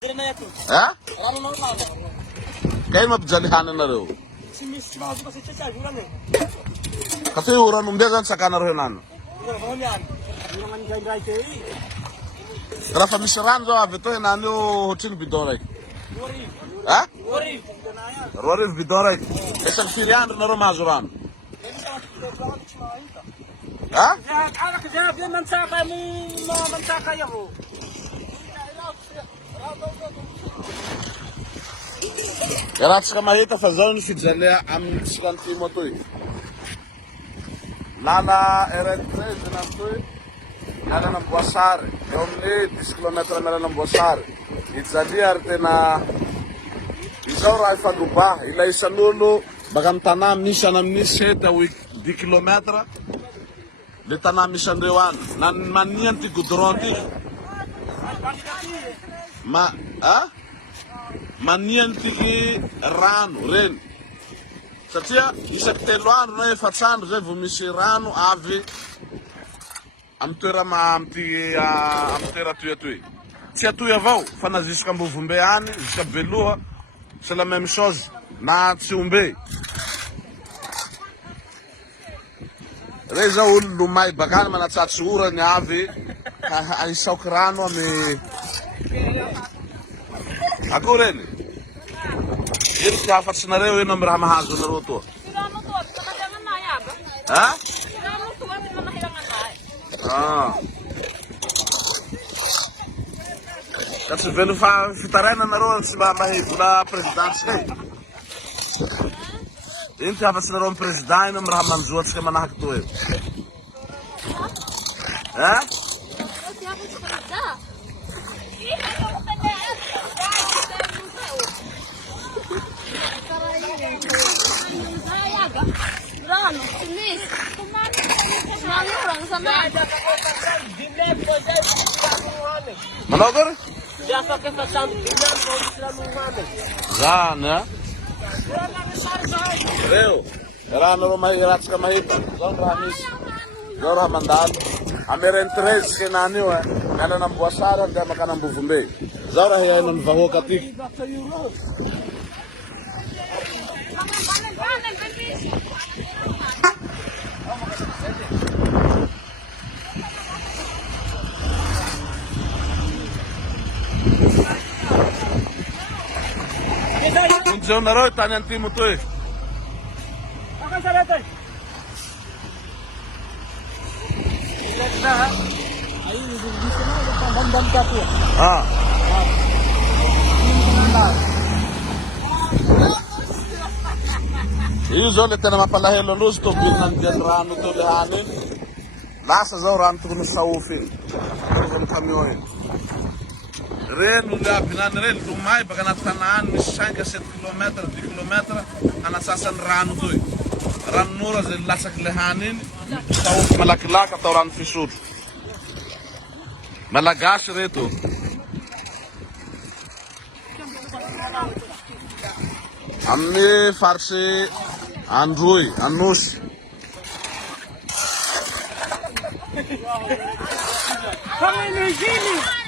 Ha? Kayo mapjalihanan na rin. Kasi uran umbiyagan sa kanar hinan. Rafa misiran zo avito hinan yo hotin bidorek. Ha? Rorif bidorek. Esak firian na romazuran. Ha? أنا كذاب من ساقي من ساقي يهو. Erat ska mahita fazon fijalea am skanti motoi. Nana eret zinamtoi. Nana na Boasare. Yomni 10 km na na Boasare. Itzalia tena isaura ifaduba ila isanulu bagam tanam nisha nam niseta 10 km. Le tanam isandewan nan manian ti gudronti. Ma manian tigi rano ren satria isak telo andro na efatrandro zay vo misy rano avy am toera am toera toy tsy atoy avao fa na jusqu'à Mbovombe any jusqu'à Beloha c'est la même chose na Tsiombe rey zao olo lomay bakany manatsatsy orany avy aisaoky rano amy ako reny ino ty hafatsinareo ino amy raha mahazo anareo toa ha? Ka tsy velo fitaraina anareo tsy mahivola prezidantsy kay ino ty hafatsinareo amy president ino amy raha manjoatsika manahaky toa io ha? Manogor? Siapa kefasan bilang kau Islam Muhammad. Zana. Reo. Erano irat ska mahita. Zon ramis. Zora mandal. Ameren 13 kenani wa. Nana na Boasare nda makana Mbovombe. Zora hiya non vaho katik. Unjau naro tanyan timu tuh. Akan saya datang. Nah, ayo di sana ada tambang kapu. Ah. Iyo zone tena mapalahelo luz to binan diyan rano to lehanin. Lasa zao rano to no saufin. From kamyon. Ren udah binan ren lumai bagana tanaan misanga 7 km 10 km ana sasan rano to. Ran nura zel lasak lehanin sauf malakilaka to ran fisur. Malagas reto. Amni farsi andrui anus Kami ni sini.